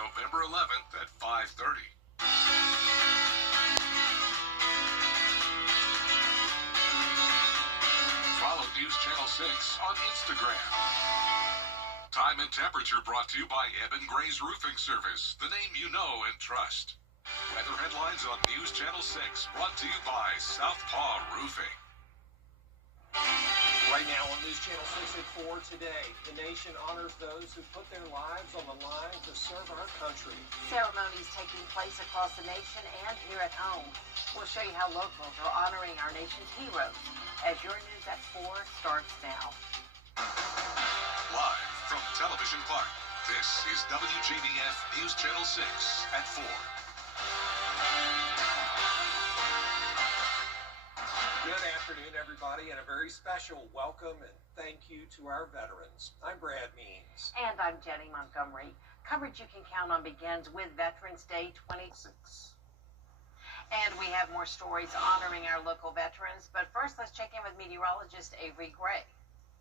November 11th at 5:30. Follow News Channel 6 on Instagram. Time and temperature brought to you by Eben Gray's Roofing Service, the name you know and trust. Weather headlines on News Channel 6, brought to you by Southpaw Roofing. Right now on News Channel 6 at 4 today, the nation honors those who put their lives on the line to serve our country. Ceremonies taking place across the nation and here at home. We'll show you how locals are honoring our nation's heroes as your News at 4 starts now. Live from Television Park, this is WJBF News Channel 6 at 4. Good afternoon, everybody, and a very special welcome and thank you to our veterans. I'm Brad Means. And I'm Jenny Montgomery. Coverage you can count on begins with Veterans Day 26. And we have more stories honoring our local veterans. But first, let's check in with meteorologist Avery Gray.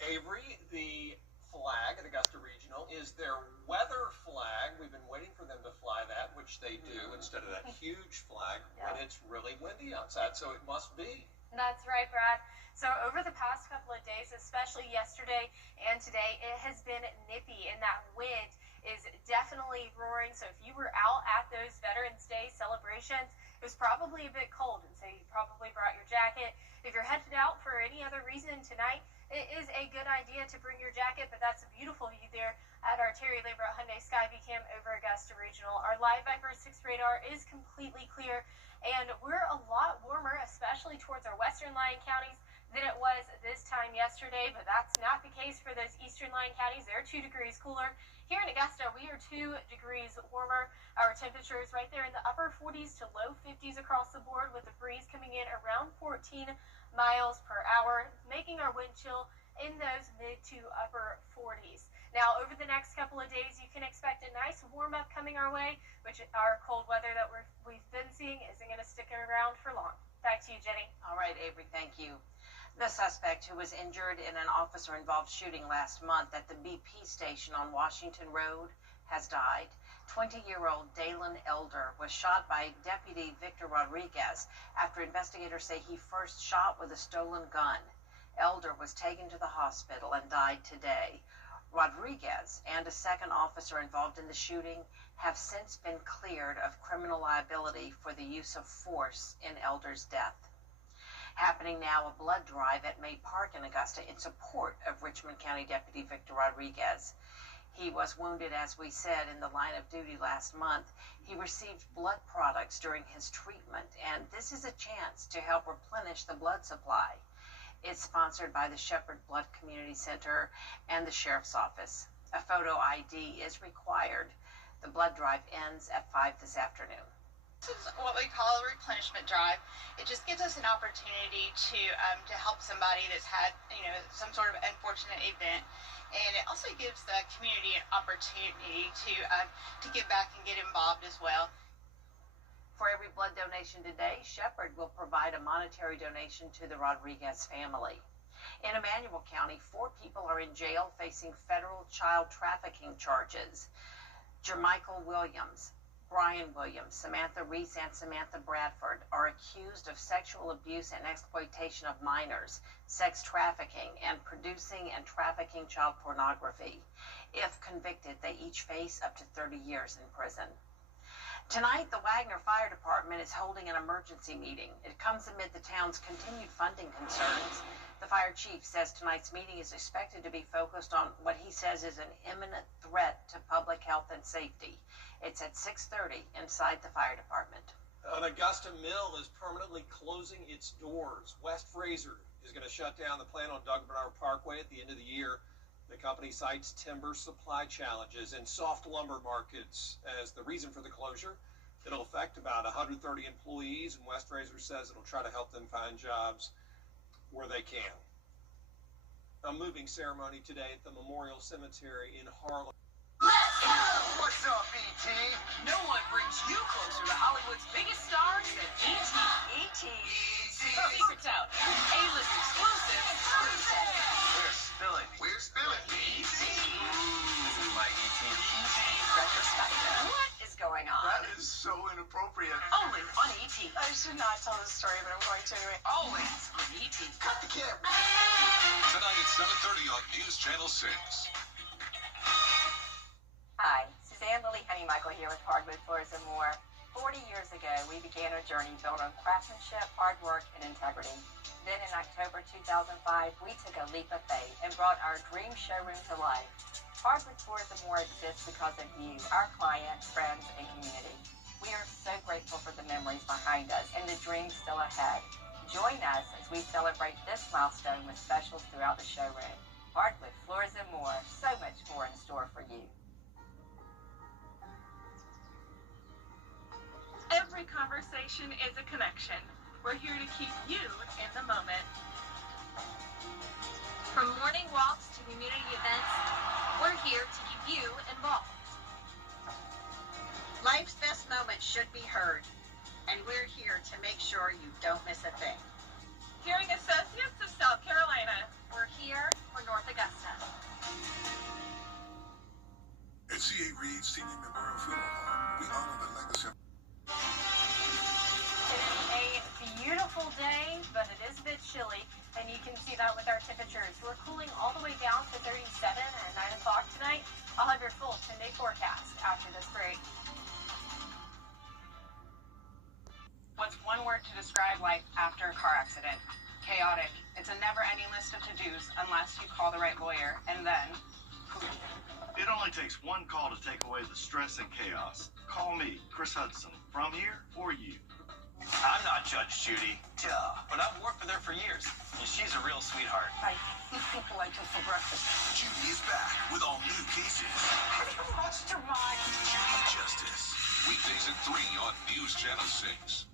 Avery, the flag at Augusta Regional is their weather flag. We've been waiting for them to fly that, which they do, instead of that huge flag when it's really windy outside, so it must be. That's right, Brad. So over the past couple of days, especially yesterday and today, it has been nippy, and that wind is definitely roaring. So if you were out at those Veterans Day celebrations, it was probably a bit cold, and so you probably brought your jacket. If you're headed out for any other reason tonight, it is a good idea to bring your jacket, but that's a beautiful view there at our Terry Labor Hyundai Skyview Cam over Augusta Regional. Our Live Viper 6 radar is completely clear, and we're a lot warmer, especially towards our western lying counties, than it was this time yesterday, but that's not the case for those eastern lying counties. They're 2 degrees cooler. Here in Augusta, we are 2 degrees warmer. Our temperature is right there in the upper 40s to low 50s across the board, with the breeze coming in around 14 miles per hour, making our wind chill in those mid to upper 40s. Now, over the next couple of days, you can expect a nice warm-up coming our way, which our cold weather that we've been seeing isn't going to stick around for long. Back to you, Jenny. All right, Avery, thank you. The suspect who was injured in an officer-involved shooting last month at the BP station on Washington Road has died. 20-year-old Dalen Elder was shot by Deputy Victor Rodriguez after investigators say he first shot with a stolen gun. Elder was taken to the hospital and died today. Rodriguez and a second officer involved in the shooting have since been cleared of criminal liability for the use of force in Elder's death. Happening now, a blood drive at May Park in Augusta in support of Richmond County Deputy Victor Rodriguez. He was wounded, as we said, in the line of duty last month. He received blood products during his treatment, and this is a chance to help replenish the blood supply. It's sponsored by the Shepherd Blood Community Center and the Sheriff's Office. A photo ID is required. The blood drive ends at 5 this afternoon. This is what we call a replenishment drive. It just gives us an opportunity to help somebody that's had, some sort of unfortunate event. And it also gives the community an opportunity to give back and get involved as well. For every blood donation today, Shepherd will provide a monetary donation to the Rodriguez family. In Emmanuel County, 4 people are in jail facing federal child trafficking charges. Jermichael Williams, Brian Williams, Samantha Reese, and Samantha Bradford are accused of sexual abuse and exploitation of minors, sex trafficking, and producing and trafficking child pornography. If convicted, they each face up to 30 years in prison. Tonight, the Wagner Fire Department is holding an emergency meeting. It comes amid the town's continued funding concerns. The fire chief says tonight's meeting is expected to be focused on what he says is an imminent threat to public health and safety. It's at 6:30 inside the fire department. An Augusta mill is permanently closing its doors. West Fraser is going to shut down the plant on Doug Bernard Parkway at the end of the year. The company cites timber supply challenges and soft lumber markets as the reason for the closure. It'll affect about 130 employees, and West Fraser says it'll try to help them find jobs where they can. A moving ceremony today at the Memorial Cemetery in Harlem. What's up, E.T.? No one brings you closer to Hollywood's biggest stars than E.T. E.T. Secrets out. A-list exclusive. 30 seconds. We're spilling. E.T. E.T. This is my E.T. Retrospective. What? so inappropriate. Only on ET. I should not tell this story, but I'm going to anyway. Always on ET. Cut the camera. Tonight at 7:30 on News Channel 6. Hi, Suzanne Lily Honeymichael here with Hardwood Floors and More. 40 years ago, we began a journey built on craftsmanship, hard work, and integrity. Then in October 2005, we took a leap of faith and brought our dream showroom to life. Hardwood Floors and More exists because of you, our clients, friends, and community. We are so grateful for the memories behind us and the dreams still ahead. Join us as we celebrate this milestone with specials throughout the showroom. Hardwood Floors and More, so much more in store for you. Every conversation is a connection. We're here to keep you in the moment. From morning walks to community events, we're here to keep you involved. Life's best moments should be heard, and we're here to make sure you don't miss a thing. Hearing Associates of South Carolina. We're here for North Augusta. At C.A. Reed Senior Memorial Funeral Home, we honor the legacy of A beautiful day, but it is a bit chilly, and you can see that with our temperatures. We're cooling all the way down to 37 at 9 o'clock tonight. I'll have your full 10-day forecast after this break. What's one word to describe life after a car accident? Chaotic. It's a never-ending list of to-dos unless you call the right lawyer, and then... It only takes one call to take away the stress and chaos. Call me, Chris Hudson, from here for you. I'm not Judge Judy, but I've worked with her for years, and she's a real sweetheart. I like her for breakfast. Judy is back with all new cases. Have you lost your mind? Judy Justice. Weekdays at 3 on News Channel 6.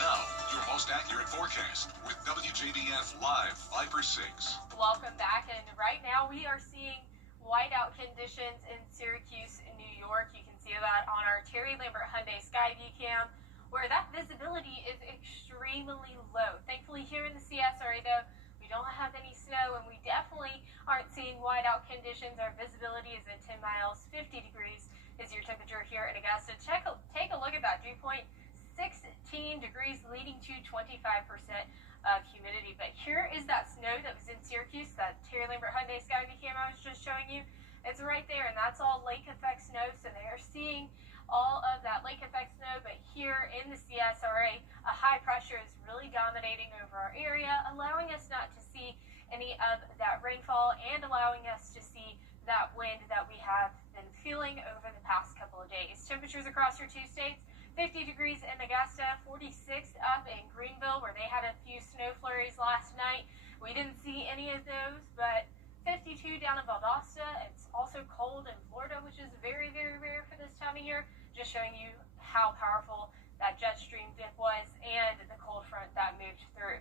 Now, your most accurate forecast with WJBF Live 5/6. Welcome back, and right now we are seeing whiteout conditions in Syracuse, in New York. You can see that on our Terry Lambert Hyundai Skyview cam, where that visibility is extremely low. Thankfully, here in the CSRA, though, we don't have any snow, and we definitely aren't seeing whiteout conditions. Our visibility is at 10 miles, 50 degrees is your temperature here in Augusta. Take a look at that dew point. 16 degrees, leading to 25% of humidity. But here is that snow that was in Syracuse, that Terry Lambert Hyundai Skyview cam I was just showing you. It's right there, and that's all lake effect snow, so they are seeing all of that lake effect snow. But here in the CSRA, a high pressure is really dominating over our area, allowing us not to see any of that rainfall and allowing us to see that wind that we have been feeling over the past couple of days. Temperatures across your two states: 50 degrees in Augusta, 46 up in Greenville, where they had a few snow flurries last night. We didn't see any of those, but 52 down in Valdosta. It's also cold in Florida, which is very, very rare for this time of year. Just showing you how powerful that jet stream dip was and the cold front that moved through.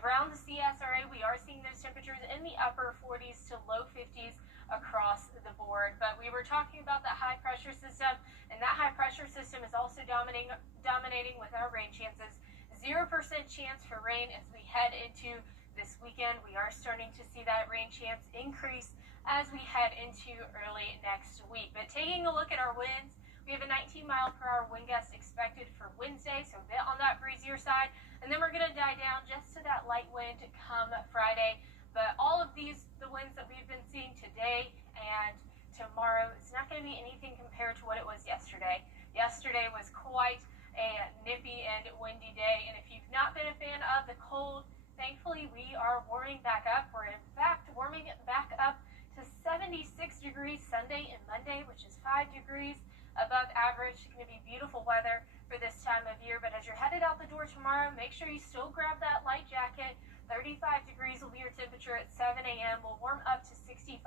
Around the CSRA, we are seeing those temperatures in the upper 40s to low 50s across the board. But we were talking about that high pressure system, and that high pressure system is also dominating with our rain chances. 0% chance for rain as we head into this weekend. We are starting to see that rain chance increase as we head into early next week. But taking a look at our winds, we have a 19-mile-per-hour wind gust expected for Wednesday, so a bit on that breezier side. And then we're going to die down just to that light wind come Friday. But all of these, the winds that we've been seeing today and tomorrow, it's not going to be anything compared to what it was yesterday. Yesterday was quite a nippy and windy day, and if you've not been a fan of the cold, thankfully we are warming back up. We're in fact warming it back up to 76 degrees Sunday and Monday, which is 5 degrees above average. It's going to be beautiful weather for this time of year, but as you're headed out the door tomorrow, make sure you still grab that light jacket. 35 degrees will be your temperature at 7 a.m. We'll warm up to 65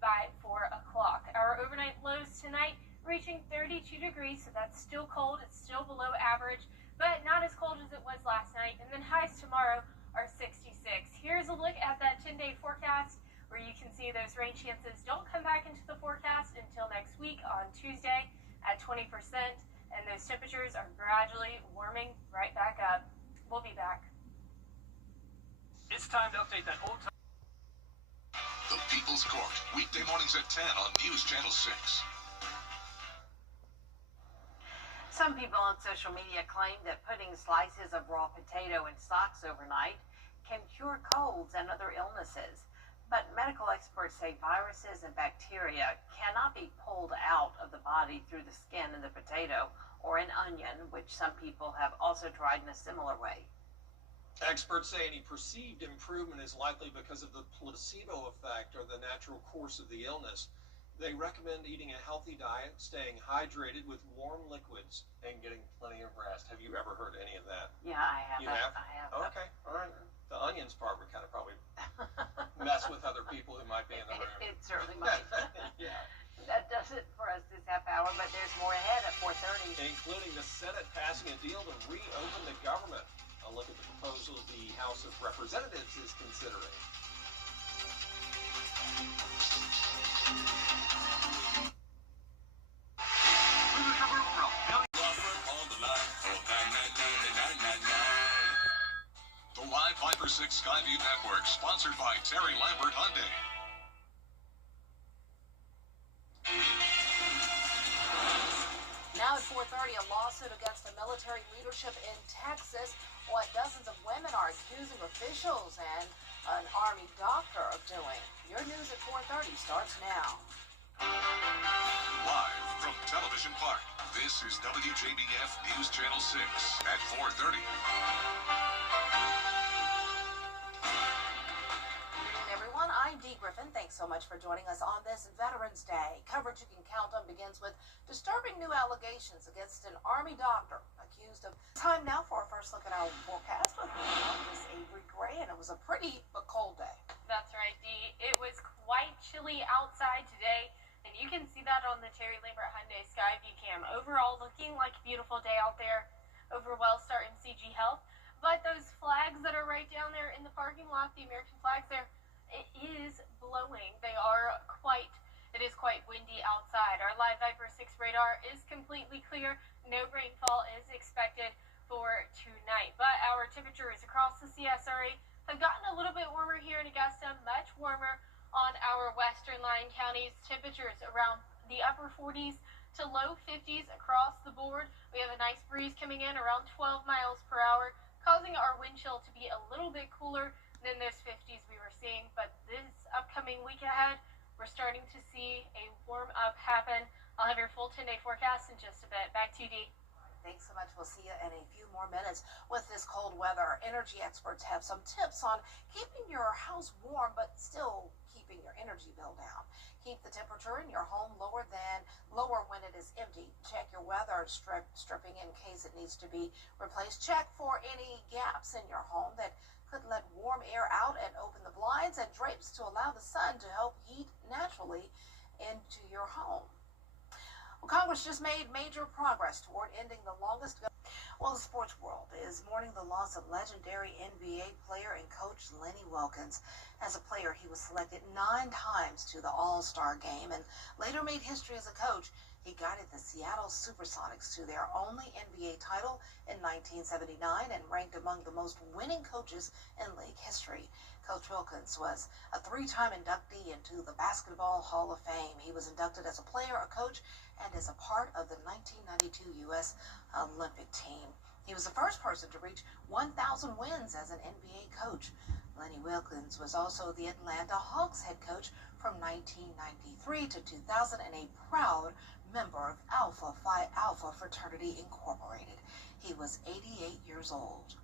by 4 o'clock. Our overnight lows tonight reaching 32 degrees, so that's still cold. It's still below average, but not as cold as it was last night. And then highs tomorrow are 66. Here's a look at that 10-day forecast where you can see those rain chances don't come back into the forecast until next week on Tuesday at 20%, and those temperatures are gradually warming right back up. We'll be back. It's time to update that old time. The People's Court, weekday mornings at 10 on News Channel 6. Some people on social media claim that putting slices of raw potato in socks overnight can cure colds and other illnesses. But medical experts say viruses and bacteria cannot be pulled out of the body through the skin in the potato or an onion, which some people have also tried in a similar way. Experts say any perceived improvement is likely because of the placebo effect or the natural course of the illness. They recommend eating a healthy diet, staying hydrated with warm liquids, and getting plenty of rest. Have you ever heard any of that? Yeah, I have. You have? I have. Okay, all right. The onions part would kind of probably mess with other people who might be in the room. It certainly might. Yeah. That does it for us this half hour, but there's more ahead at 4:30. Including the Senate passing a deal to reopen the government. A look at the proposal the House of Representatives is considering. The Live Viper 6 Skyview Network, sponsored by Terry Lambert Hyundai. Now at 4:30, a lawsuit against the military leadership in Texas. What dozens of women are accusing officials and an Army doctor of doing. Your news at 4:30 starts now. Live from Television Park, this is WJBF News Channel 6 at 4:30. Everyone, I'm Dee Griffin. Thanks so much for joining us on this Veterans Day. Coverage you can count on begins with disturbing new allegations against an Army doctor accused of... Time now for our first look at our forecast with Miss Avery Gray, and it was a pretty but cold day. That's right, Dee. It was quite chilly outside today, and you can see that on the Terry Lambert Hyundai Skyview Cam. Overall, looking like a beautiful day out there over Wellstar MCG Health. But those flags that are right down there in the parking lot, the American flags there, it is blowing. It is quite windy outside. Our Live Viper 6 radar is completely clear. No rainfall is expected for tonight. But our temperatures across the CSRA have gotten a little bit warmer here in Augusta, much warmer on our western line counties. Temperatures around the upper 40s to low 50s across the board. We have a nice breeze coming in around 12 miles per hour, causing our wind chill to be a little bit cooler than those 50s we were seeing. But this upcoming week ahead, we're starting to see a warm up happen. I'll have your full 10-day forecast in just a bit. Back to you, Dee. Thanks so much. We'll see you in a few more minutes. With this cold weather, energy experts have some tips on keeping your house warm but still keeping your energy bill down. Keep the temperature in your home lower when it is empty. Check your weather stripping in case it needs to be replaced. Check for any gaps in your home that could let warm air out, and open the blinds and drapes to allow the sun to help heat naturally into your home. Well, Congress just made major progress toward ending the longest... Well, the sports world is mourning the loss of legendary NBA player and coach Lenny Wilkens. As a player, he was selected 9 times to the All-Star game and later made history as a coach. He guided the Seattle Supersonics to their only NBA title in 1979 and ranked among the most winning coaches in league history. Coach Wilkens was a 3-time inductee into the Basketball Hall of Fame. He was inducted as a player, a coach, and as a part of the 1992 U.S. Olympic team. He was the first person to reach 1,000 wins as an NBA coach. Lenny Wilkens was also the Atlanta Hawks head coach from 1993 to 2000 and a proud member of Alpha Phi Alpha Fraternity Incorporated. He was 88 years old.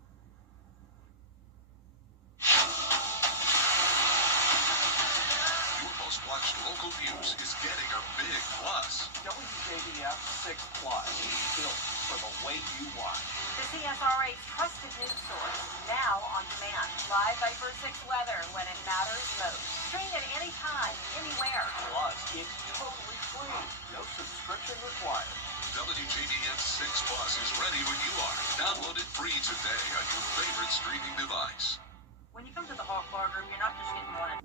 Your most watched local news is getting a big plus. WJBF 6 Plus, built for the way you watch. The CSRA's trusted news source, now on demand. Live Viper 6 weather when it matters most. Stream at any time, anywhere. Plus, it's totally free. No subscription required. WJBF 6 Plus is ready when you are. Download it free today on your favorite streaming device. When you come to the Hawk Bar Group, you're not just getting one.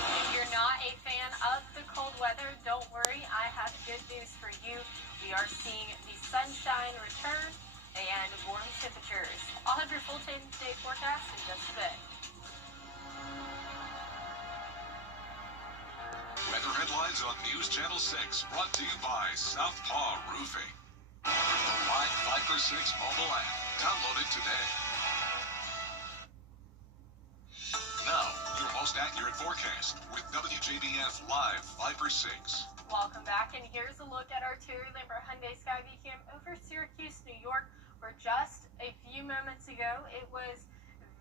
If you're not a fan of the cold weather, don't worry. I have good news for you. We are seeing the sunshine return and warm temperatures. I'll have your full 10-day forecast in just a bit. Weather headlines. headlines on News Channel 6, brought to you by Southpaw Roofing. The Live 5 for 6 mobile app. Download it today. Now, your most accurate forecast with WJBF Live 5 for 6. Welcome back, and here's a look at our Terry Lambert Hyundai Skyview Cam over Syracuse, New York, where just a few moments ago it was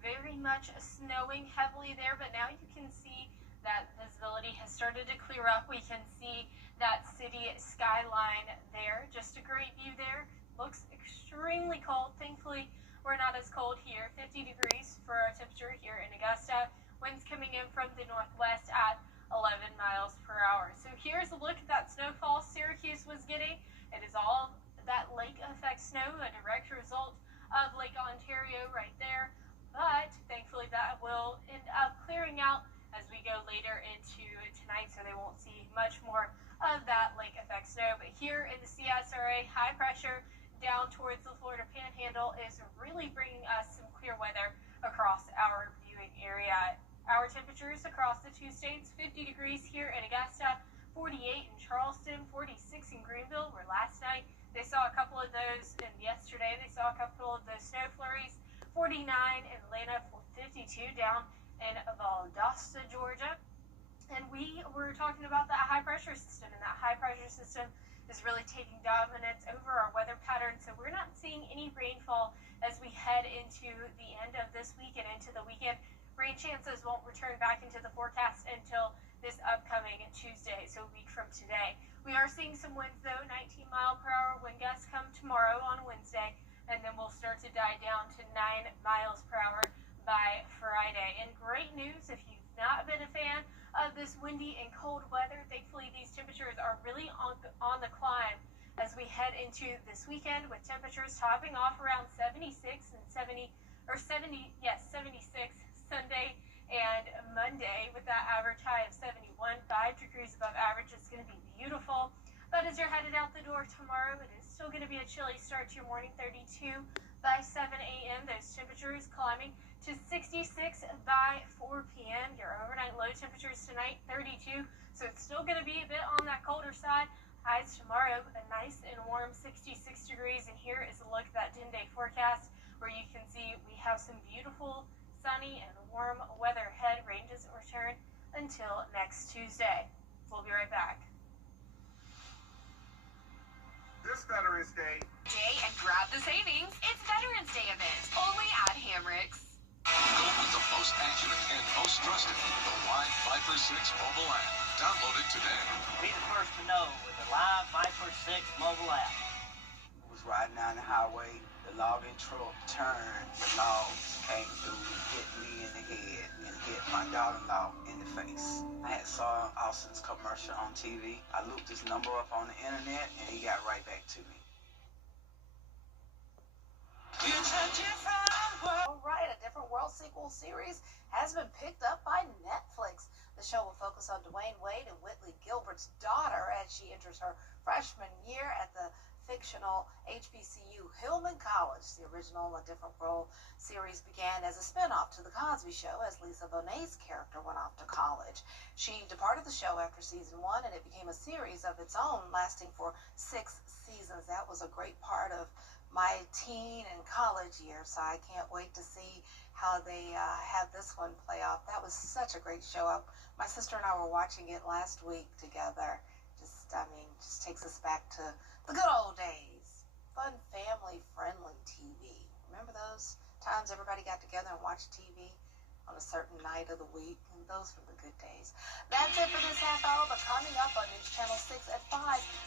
very much snowing heavily there, but now you can see that visibility has started to clear up. We can see that city skyline there. Just a great view there. Looks extremely cold. Thankfully, we're not as cold here. 50 degrees for our temperature here in Augusta. Winds coming in from the northwest at 11 miles per hour. So here's a look at that snowfall Syracuse was getting. It is all that lake effect snow, a direct result of Lake Ontario right there. But thankfully that will end up clearing out as we go later into tonight, so they won't see much more of that lake effect snow. But here in the CSRA, high pressure down towards the Florida Panhandle is really bringing us some clear weather across our viewing area. Our temperatures across the two states: 50 degrees here in Augusta, 48 in Charleston, 46 in Greenville, where last night they saw a couple of those, and yesterday they saw a couple of those snow flurries. 49 in Atlanta, 52 down in Valdosta, Georgia. And we were talking about that high pressure system, and that high pressure system is really taking dominance over our weather pattern. So we're not seeing any rainfall as we head into the end of this week and into the weekend. Rain chances won't return back into the forecast until this upcoming Tuesday, so a week from today. We are seeing some winds though. 19 mile per hour wind gusts come tomorrow on Wednesday, and then we'll start to die down to 9 miles per hour by Friday. And great news, if you've not been a fan of this windy and cold weather, thankfully these temperatures are really on the climb as we head into this weekend, with temperatures topping off around 76 and 76 Sunday and Monday, with that average high of 71, 5 degrees above average. It's going to be beautiful. But as you're headed out the door tomorrow, it is still going to be a chilly start to your morning. 32 by 7 a.m. Those temperatures climbing to 66 by 4 p.m. Your overnight low temperatures tonight, 32. So it's still going to be a bit on that colder side. Highs tomorrow, a nice and warm 66 degrees. And here is a look at that 10-day forecast, where you can see we have some beautiful sunny and warm weather ahead. Rain doesn't return until next Tuesday. We'll be right back. This Veterans Day and grab the savings. It's Veterans Day event only at Hamrick's. Go with the most accurate and most trusted, the Live 5 for 6 mobile app. Download it today. Be the first to know with the Live 5 for 6 mobile app. I was riding down the highway, the logging truck turned, the logs came through, hit me in the head, and hit my daughter-in-law in the face. I had saw Austin's commercial on TV. I looked his number up on the internet, and he got right back to me. All right, a Different World sequel series has been picked up by Netflix. The show will focus on Dwayne Wade and Whitley Gilbert's daughter as she enters her freshman year at the fictional HBCU Hillman College. The original A Different World series began as a spinoff to The Cosby Show as Lisa Bonet's character went off to college. She departed the show after season 1, and it became a series of its own, lasting for 6 seasons. That was a great part of my teen and college years, so I can't wait to see how they have this one play off. That was such a great show. My sister and I were watching it last week together. Just takes us back to the good old days. Fun, family-friendly TV. Remember those times everybody got together and watched TV on a certain night of the week? And those were the good days. That's it for this half hour, but coming up on News Channel 6 at 5,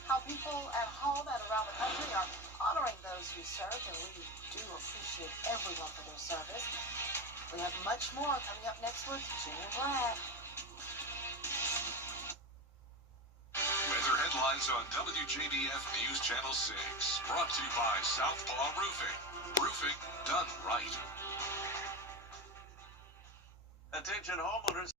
how people at home and around the country are honoring those who served, and we do appreciate everyone for their service. We have much more coming up next with Jim and Brad. Weather headlines on WJBF News Channel 6. Brought to you by Southpaw Roofing. Roofing done right. Attention homeowners.